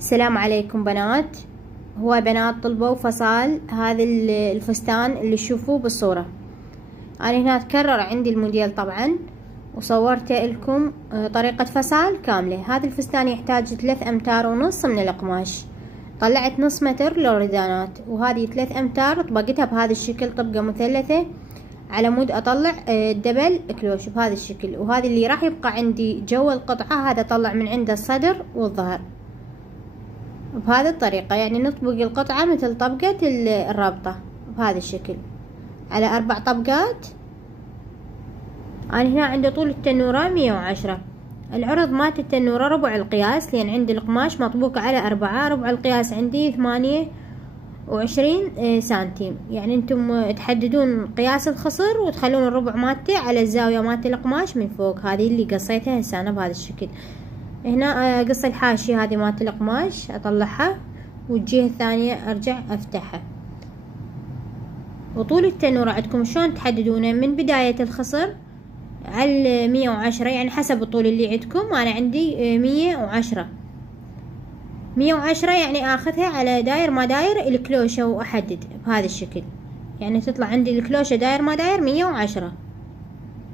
السلام عليكم بنات. هو بنات طلبوا فصال هذا الفستان اللي تشوفوه بالصورة. انا هنا تكرر عندي الموديل طبعا وصورت لكم طريقة فصال كاملة. هذا الفستان يحتاج 3 أمتار ونص من القماش. طلعت نص متر للردانات، وهذه 3 أمتار طبقتها بهذا الشكل طبقة مثلثة على مود اطلع الدبل كلوش بهذا الشكل. وهذا اللي راح يبقى عندي جوا القطعة هذا طلع من عند الصدر والظهر بهذه الطريقة، يعني نطبق القطعة مثل طبقة الرابطة بهذا الشكل على 4 طبقات. أنا هنا عندي طول التنورة 110. العرض مالت التنورة ربع القياس، لأن عندي القماش مطبوق على 4، ربع القياس عندي 28 سنتيم. يعني انتم تحددون قياس الخصر وتخلون الربع مالته على الزاوية مالت القماش من فوق. هذه اللي قصيتها هسه أنا بهذا الشكل. هنا قص الحاشية هذه مالت القماش اطلعها، والجهة الثانية ارجع افتحها. وطول التنورة عندكم شلون تحددونه؟ من بداية الخصر على 110، يعني حسب الطول اللي عندكم. انا عندي 110 يعني اخذها على داير ما داير الكلوشة واحدد بهذا الشكل. يعني تطلع عندي الكلوشة داير ما داير 110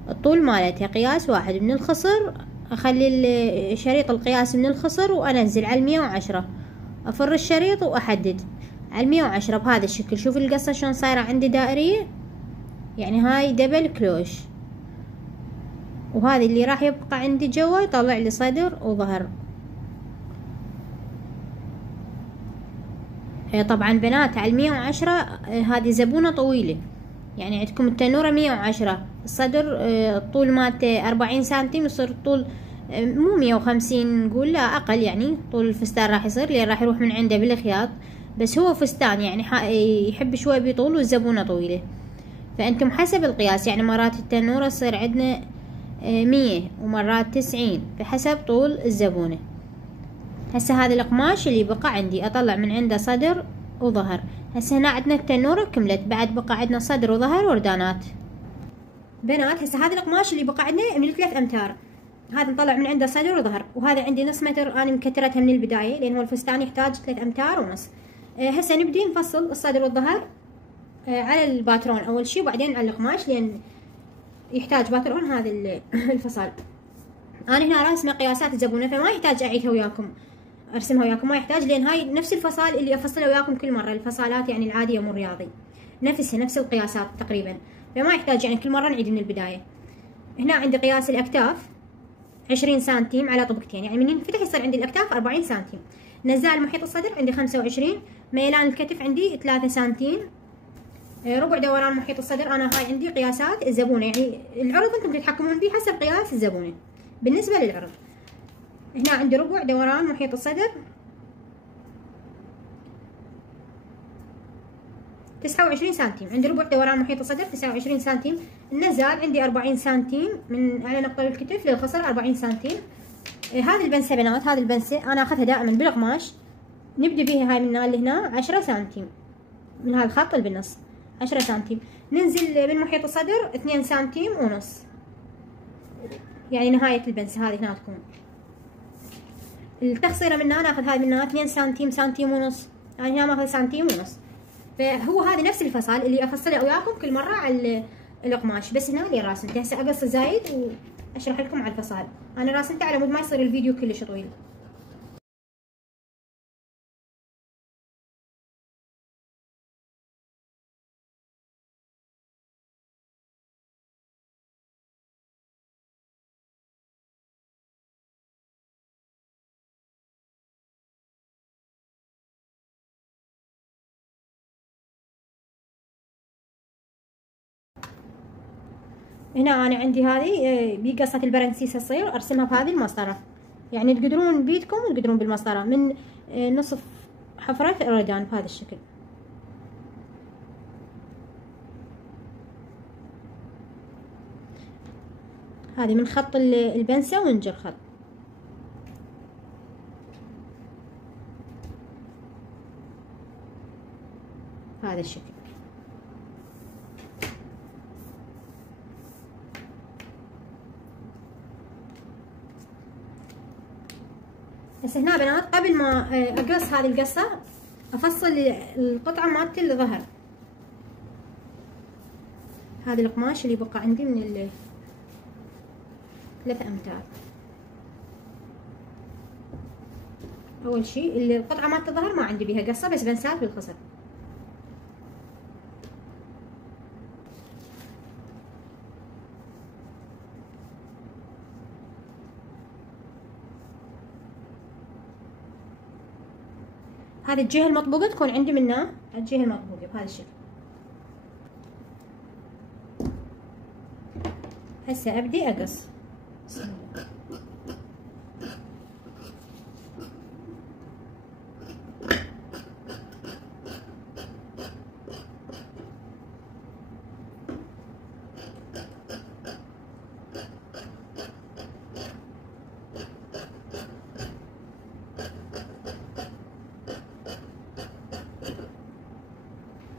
الطول مالتها قياس واحد. من الخصر اخلي شريط القياس من الخصر وانزل على 110، افر الشريط واحدد على 110 بهذا الشكل. شوف القصة شلون صايرة عندي دائرية، يعني هاي دبل كلوش. وهذا اللي راح يبقى عندي جوا يطلع لي صدر وظهر. طبعا بنات على 110 هذه زبونة طويلة، يعني عندكم التنورة 110، الصدر الطول مالته 40 سنتيم، يصير الطول مو 150 نقول، لا اقل. يعني طول الفستان راح يصير، لان راح يروح من عنده بالخياط. بس هو فستان يعني يحب شوي بطول والزبونة طويلة، فانتم حسب القياس. يعني مرات التنورة تصير عندنا 100 ومرات 90، فحسب طول الزبونة. هسه هذا القماش اللي بقى عندي اطلع من عنده صدر وظهر. هسه هنا عندنا التنورة كملت، بعد بقى عندنا صدر وظهر وردانات. بنات هسه هذا القماش اللي بقى عندنا من 3 أمتار، هذا نطلع من عنده صدر وظهر. وهذا عندي نص متر، انا مكترتها من البداية لان هو الفستان يحتاج 3 أمتار ونص. هسه نبدي نفصل الصدر والظهر على الباترون اول شي، وبعدين على القماش، لان يحتاج باترون هذا الفصال. انا هنا راسمه قياسات الزبونه، فما يحتاج اعيدها وياكم ارسمها وياكم، ما يحتاج، لان هاي نفس الفصال اللي افصله وياكم كل مره. الفصالات يعني العاديه مو الرياضي نفسها، نفس القياسات تقريبا، فما يحتاج يعني كل مره نعيد من البدايه. هنا عندي قياس الاكتاف 20 سنتيم على طبقتين، يعني من ينفتح يصير عندي الاكتاف 40 سنتيم. نزال محيط الصدر عندي 25، ميلان الكتف عندي 3 سنتيم. ربع دوران محيط الصدر، انا هاي عندي قياسات الزبونه، يعني العرض انتم تتحكمون فيه حسب قياس الزبونه. بالنسبه للعرض هنا عندي ربع دوران محيط الصدر 29 سنتيم، عندي ربع دوران محيط الصدر 29 سنتيم. النزال عندي 40 سنتيم من على نقطة الكتف للخصر 40 سنتيم. هذه البنسة بنات، هذه البنسة انا اخذها دائما بالقماش، نبدي بيها هاي من اللي هنا 10 سنتيم من هذا الخط اللي بالنص 10 سنتيم. ننزل من محيط الصدر 2 سنتيم ونص، يعني نهاية البنسة هذه هنا تكون. التخصيرة منها ناخذ هاي منها 2 سنتيم، سنتيم ونص، يعني هنا ماخذ سنتيم ونص. فهو هذا نفس الفصال اللي افصله وياكم كل مرة على القماش، بس هنا اللي راسمته. هسه اقص زايد واشرح لكم على الفصال. انا راسمته على مود ما يصير الفيديو كلش طويل. هنا انا عندي هذه بقصة البرنسيس تصير ارسمها بهذه المسطرة، يعني تقدرون بيدكم وتقدرون بالمسطرة من نصف حفرة الردان بهذا الشكل. هذه من خط البنسة وننجر خط هذا الشكل. هسه هنا بنات قبل ما اقص هذه القصة افصل القطعة مالت الظهر. هذا القماش اللي بقى عندي من 3 امتار. اول شيء القطعة مالت الظهر ما عندي بيها قصة، بس بنسات بالخصر. هذه الجهة المطبوقة تكون عندي منها الجهة المطبوقة بهذا الشكل. هسه ابدي اقص. بسم الله.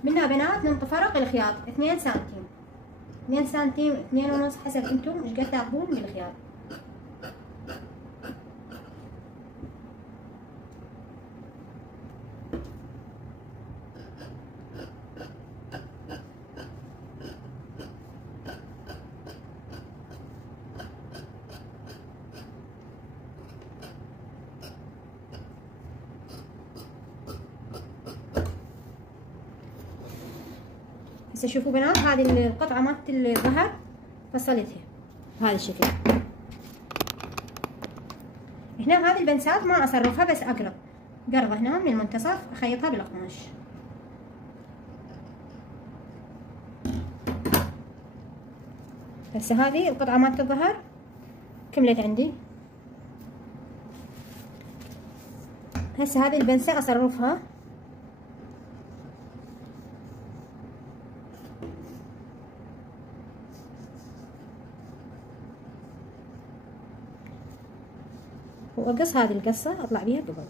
منها بنات ننطي فرق الخياط 2 سنتيم 2 سنتيم 2.5 حسب انتم ايش قد تاخذون بالخياط. هسه شوفوا بنات هذه القطعة مالت الظهر فصلتها بهذا الشكل. هنا هذه البنسات ما اصرفها، بس اقرب قرضة هنا من المنتصف اخيطها بالقماش. هسه هذه القطعة مالت الظهر كملت عندي. هسه هذه البنسة اصرفها واقص هذه القصة اطلع بيها قبل.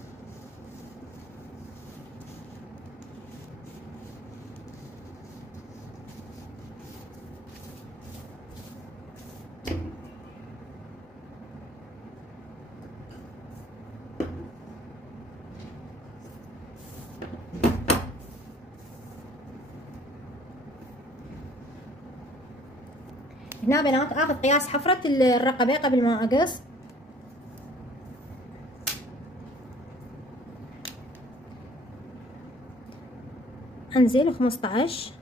هنا بنات اخذ قياس حفرة الرقبة قبل ما اقص. انزل 15.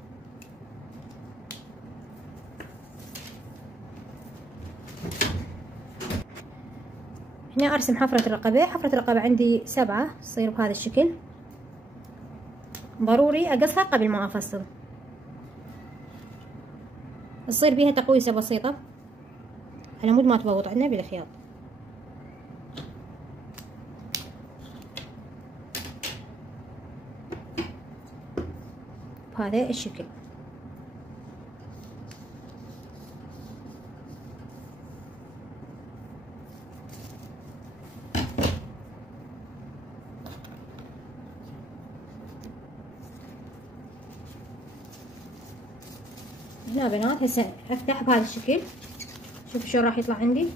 هنا ارسم حفرة الرقبة. حفرة الرقبة عندي 7 تصير بهذا الشكل. ضروري اقصها قبل ما افصل، تصير بيها تقويسة بسيطة على مود ما تبوط عندنا بالخياط. بهذا الشكل. هنا بنات هسه افتح بهذا الشكل. شوفوا شلون راح يطلع عندي.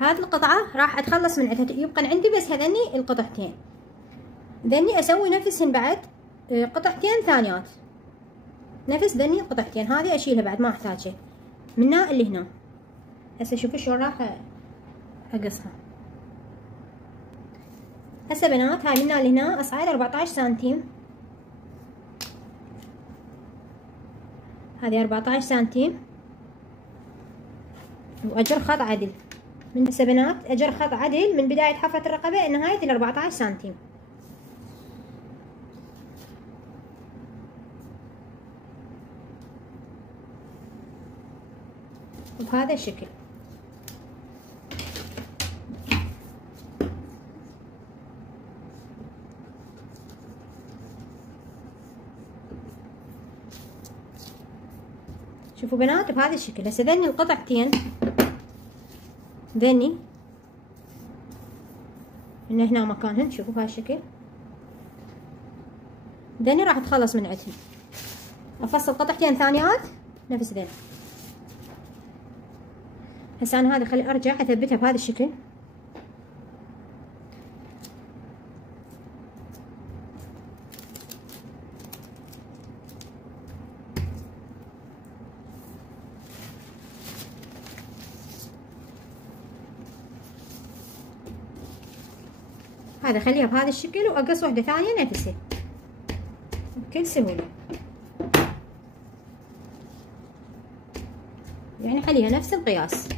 هذه القطعة راح اتخلص من عندها، يبقى عندي بس هذني القطعتين. ذني اسوي نفسهن بعد قطعتين ثانيات، نفس ذني القطعتين. هذه اشيلها بعد ما احتاجها منها اللي هنا. هسه شوفوا شلون راح اقصها. هسه بنات هاي من هنا لهنا اصعد 14 سنتيم. هذه 14 سنتيم واجر خط عدل. من هسه بنات اجر خط عدل من بداية حفرة الرقبة لنهاية 14 سنتيم بهذا الشكل. شوفوا بنات بهذا الشكل. هسه ذني القطعتين ذني من هنا مكانهن. شوفوا بهذا الشكل. ذني راح اتخلص من عندهن. افصل قطعتين ثانيات نفس ذني. هسه انا هذا خلي ارجع اثبتها بهذا الشكل. هذا خليها بهذا الشكل واقص وحدة ثانية نفسها بكل سهولة، يعني خليها نفس القياس.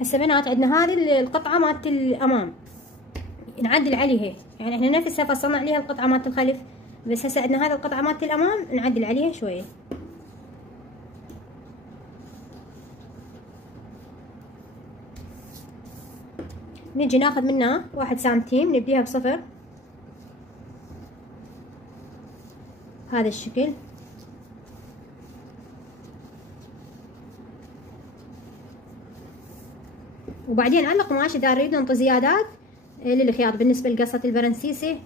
هسه بنات عندنا هذه القطعة مالت الأمام نعدل عليها، يعني احنا نفسها فصلنا عليها القطعة مالت الخلف، بس هسه عندنا هذه القطعة مالت الأمام نعدل عليها شوية. نجي ناخذ منها 1 سنتيم نبديها بصفر هذا الشكل، وبعدين على القماش اذا نريد ننطي زيادات للخياط. بالنسبه لقصه البرنسيسي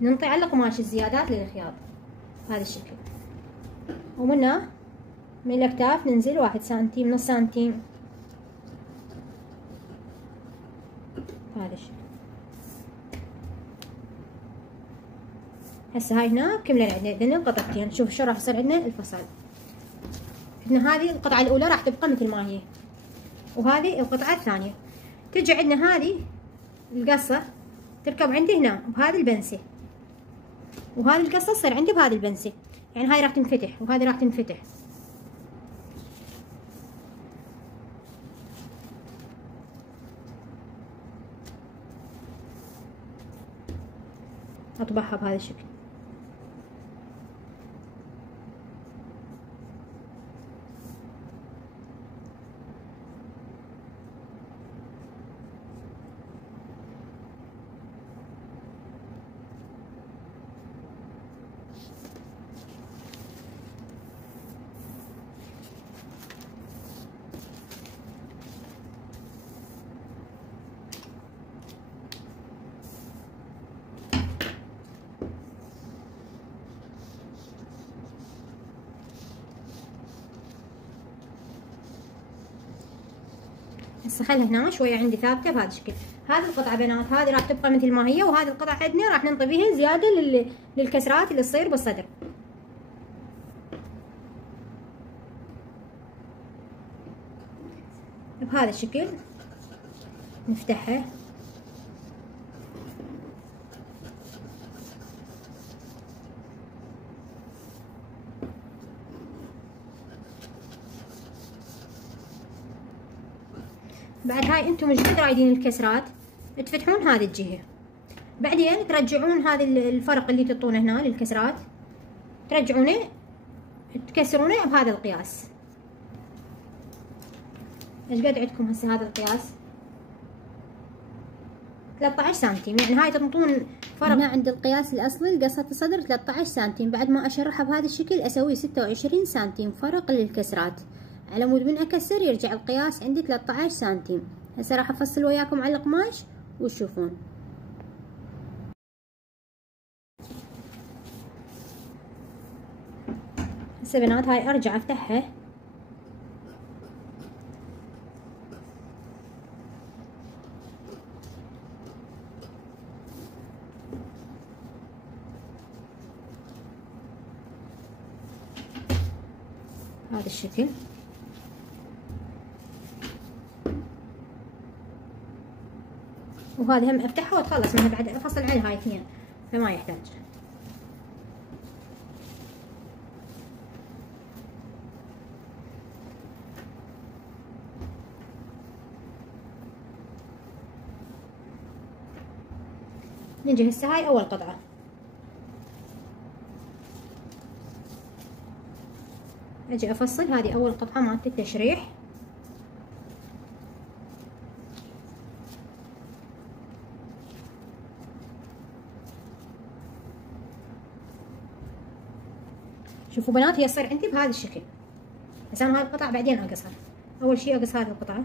ننطي على القماش الزيادات للخياط هذا الشكل، ومنه من الاكتاف ننزل 1 سنتيم نص سنتيم هذا الشكل. هسه هاي هنا كملنا عندنا القطعتين. شوف شو راح يصير عندنا الفصل. عندنا هذه القطعه الاولى راح تبقى مثل ما هي، وهذه القطعة الثانية. تجي عندنا هذه القصة تركب عندي هنا بهذه البنسة، وهذه القصة تصير عندي بهذه البنسة، يعني هاي راح تنفتح وهذه راح تنفتح. اطبعها بهذا الشكل. هسه خلها هنا شويه عندي ثابته بهذا الشكل. هذه القطعه بنات هذه راح تبقى مثل ما هي، وهذه القطعه عندنا راح ننطي بيها زياده للكسرات اللي تصير بالصدر. بهذا الشكل نفتحها بعد. هاي انتم مش قد رايدين الكسرات تفتحون هذه الجهه، بعدين ترجعون هذا الفرق اللي تعطونه هنا للكسرات ترجعونه تكسرونه بهذا القياس. ايش قد عندكم هسه هذا القياس؟ 13 سنتيم، يعني هاي تنطون فرق. هنا عند القياس الاصلي لقصة الصدر 13 سنتيم، بعد ما اشرحها بهذا الشكل اسوي 26 سنتيم فرق للكسرات. على مود من اكسر يرجع القياس عندي 13 سنتيم. هسه راح افصل وياكم على القماش وتشوفون. هسه بنات هاي ارجع افتحها هذا الشكل. وهذه هم افتحها واتخلص منها بعد افصل على هاي اثنين فما يحتاج. نجي هسه هاي اول قطعة، اجي افصل هذه اول قطعة مالت التشريح. شوفوا بنات هي تصير عندي بهذا الشكل. بس انا هاي القطع بعدين اقصها. اول شي اقص هذه القطعة.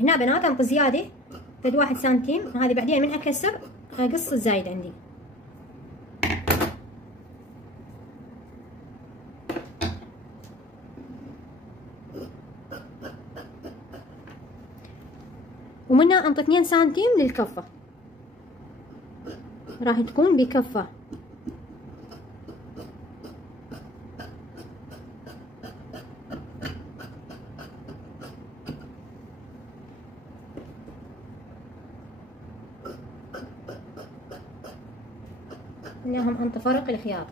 هنا بنات انطي زيادة فد 1 سنتيم، هذه بعدين من اكسر اقص الزايد عندي. ومنها انطي 2 سنتيم للكفة، راح تكون بكفة. انهم انطي فرق الخياط.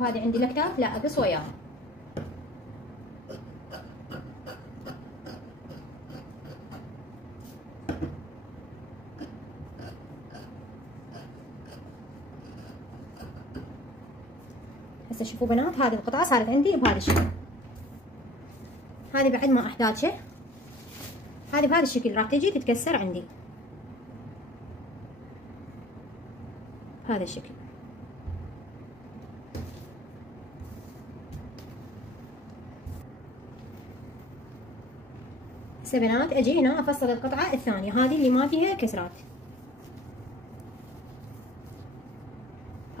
وهذه عندي الاكتاف لا اقص وياها. هسه شوفوا بنات هذه القطعة صارت عندي بهذا الشكل. هذه بعد ما احتاجها، هذه بهذا الشكل راح تجي تتكسر عندي بهذا الشكل. هسه بنات اجي هنا افصل القطعة الثانية، هذه اللي ما فيها كسرات،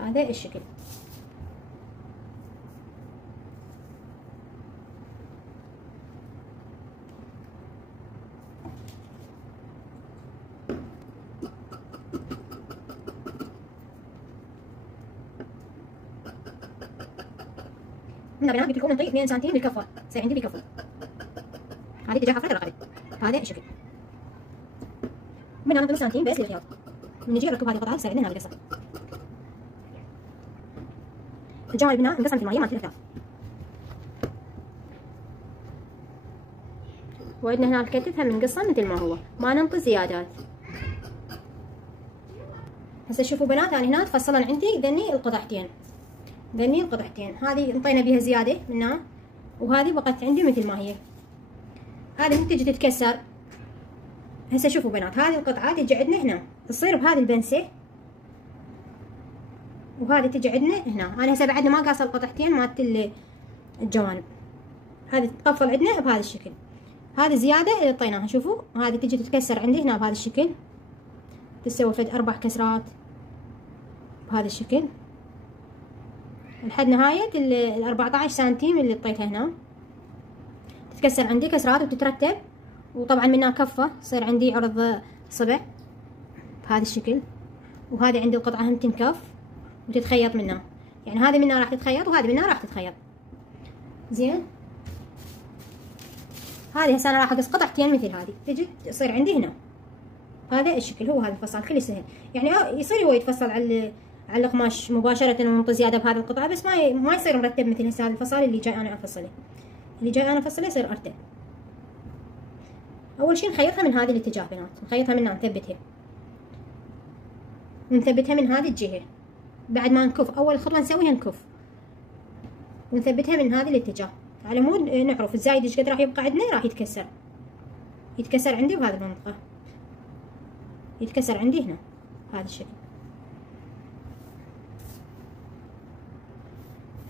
هذا الشكل. هنا بنات قلت لكم نطي 2 سنتيم بالكفة، تصير عندي بكفة. هذه اتجاه حفرة الرقبة، هذا الشكل. من هنا نطي سنتيم بس للخياط. نجي نركب هذه القطعة تصير عندنا هذه القصة. الجوانب هنا انقسمت الماية مالت الاكتاف. وعندنا هنا الكتف هم نقصه مثل ما هو، ما ننطي زيادات. هسه شوفوا بنات انا هنا تفصلن عندي ذني القطعتين. ذني القطعتين هذه انطينا بها زيادة من هنا، وهذه بقت عندي مثل ما هي. هذه من تجي تتكسر. هسه شوفوا بنات هذه القطعة تجي عندنا هنا تصير بهذه البنسة، وهذه تجي عندنا هنا. انا هسه بعد ما قاصه القطعتين مالت الجوانب، هذه تقفل عندنا بهذا الشكل. هذه زيادة اللي طيناها، شوفوا هذه تجي تتكسر عندي هنا بهذا الشكل، تسوي فد 4 كسرات بهذا الشكل لحد نهاية ال 14 سنتيم اللي طيتها هنا. تتكسر عندي كسرات وتترتب، وطبعا منها كفة يصير عندي عرض صبع بهذا الشكل. وهذه عندي القطعة هم تنكف وتتخيط منها، يعني هذه منها راح تتخيط وهذه منها راح تتخيط. زين هذه هسه انا راح اقص قطعتين مثل هذه، تجي تصير عندي هنا هذا الشكل. هو هذا الفصل كله سهل، يعني يصير هو يتفصل على القماش مباشرة وننطي زيادة بهذه القطعة، بس ما يصير مرتب مثل هسه هذا الفصل اللي جاي انا افصله. اللي جاي انا افصله يصير ارتب. اول شي نخيطها من هذه الاتجاه بنات، نخيطها منها نثبتها ونثبتها من هذه الجهة. بعد ما نكف اول خطوة نسويها نكف ونثبتها من هذه الاتجاه على مود نعرف الزايد ايش قد راح يبقى عندنا. راح يتكسر عندي بهذه المنطقة، يتكسر عندي هنا هذا الشكل.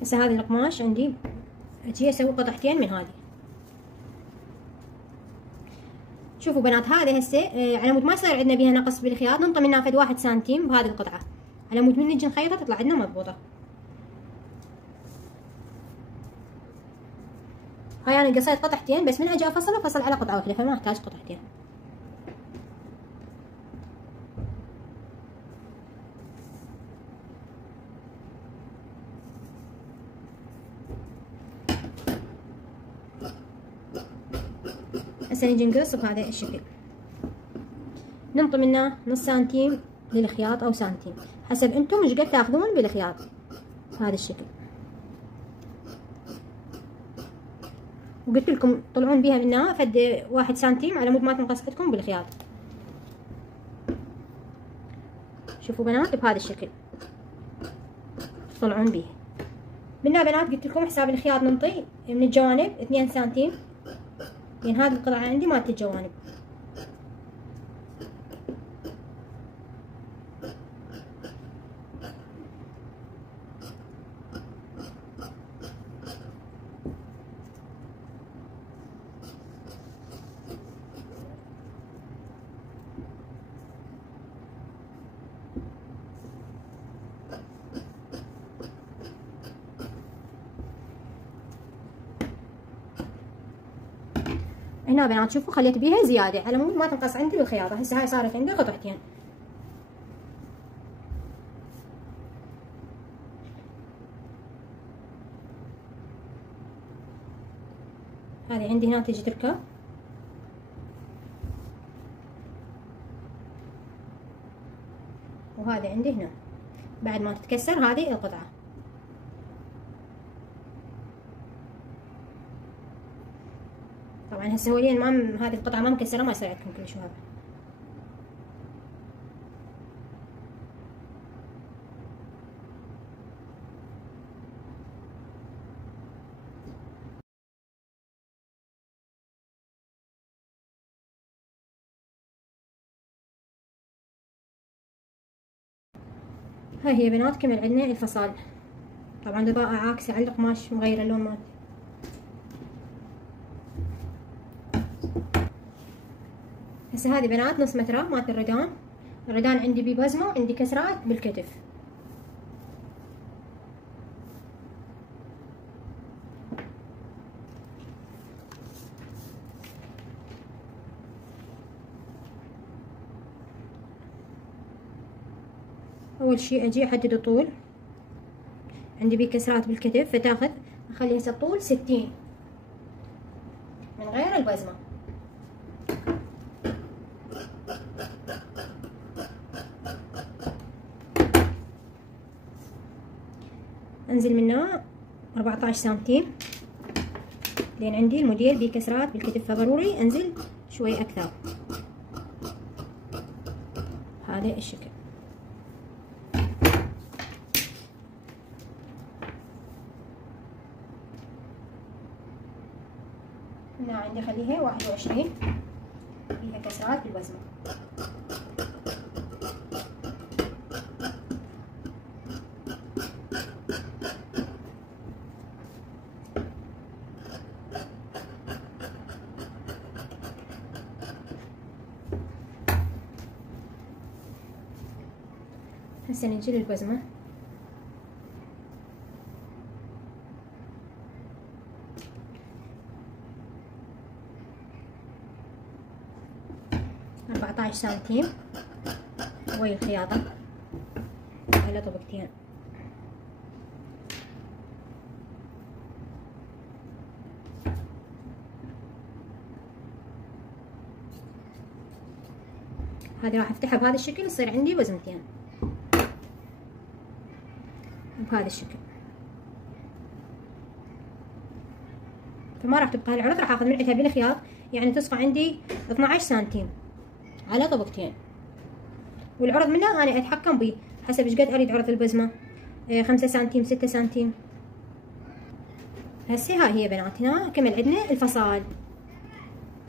هسه هذا القماش عندي اجي اسوي قطعتين من هذه. شوفوا بنات هذه هسه على مود ما يصير عندنا بيها نقص بالخياط، ننطي منها فد 1 سنتيم بهذه القطعة على مود من نجي نخيطها تطلع عندنا مضبوطة. هاي انا قصيت قطعتين بس من اجي افصل على قطعة واحدة، فما احتاج قطعتين. هسه نجي نقص بهذا الشكل، ننطي منه نص سنتيم للخياط او سنتيم حسب انتم ايش قد تاخذون بالخياط بهذا الشكل. وقلت لكم طلعون بيها منها فد 1 سنتيم على مود ما تنقص عندكم بالخياط. شوفوا بنات بهذا الشكل طلعون بيه. منها بنات قلت لكم حساب الخياط ننطي من الجوانب 2 سنتيم، لان هذه القطعة عندي مالت الجوانب. هنا بنات شوفوا خليت بيها زيادة على مود ما تنقص عندي بالخياطة. هسه هاي صارت عندي قطعتين. هذه عندي هنا تجي تركب، وهذا عندي هنا بعد ما تتكسر هذه القطعة. طبعا هسه هو لين ما هذه القطعة ما مكسرة ما يصير عندكم كل شيء هذا. هاي هي بنات كمل عندنا الفصال. طبعا الاضاءة عاكسة على القماش مغيرة اللون مالته. هسه هذه بنات نص مترة مالت الردان. الردان عندي ببزمة وعندي كسرات بالكتف. اول شي اجي احدد الطول، عندي بيه كسرات بالكتف فتاخذ اخلي هسه الطول 60 من غير البزمة. انزل منه 14 سنتيم لان عندي الموديل بيه كسرات بالكتف فضروري انزل شوي اكثر. هذا الشكل. هنا عندي خليها 21 فيها كسرات بالبزمة. هسه نجي للبزمة. أربعة عشر سنتيم وهي الخياطة على طبقتين. هذه راح افتحها بهذا الشكل يصير عندي بزمتين بهذا الشكل. فما راح تبقى هالعرض، راح اخذ من عندها بالخياط يعني تصفى عندي 12 سنتيم على طبقتين. والعرض منها انا اتحكم به حسب ايش قد اريد عرض البزمة، 5 سنتيم 6 سنتيم. هسه هاي هي بنات هنا كمل عندنا الفصال.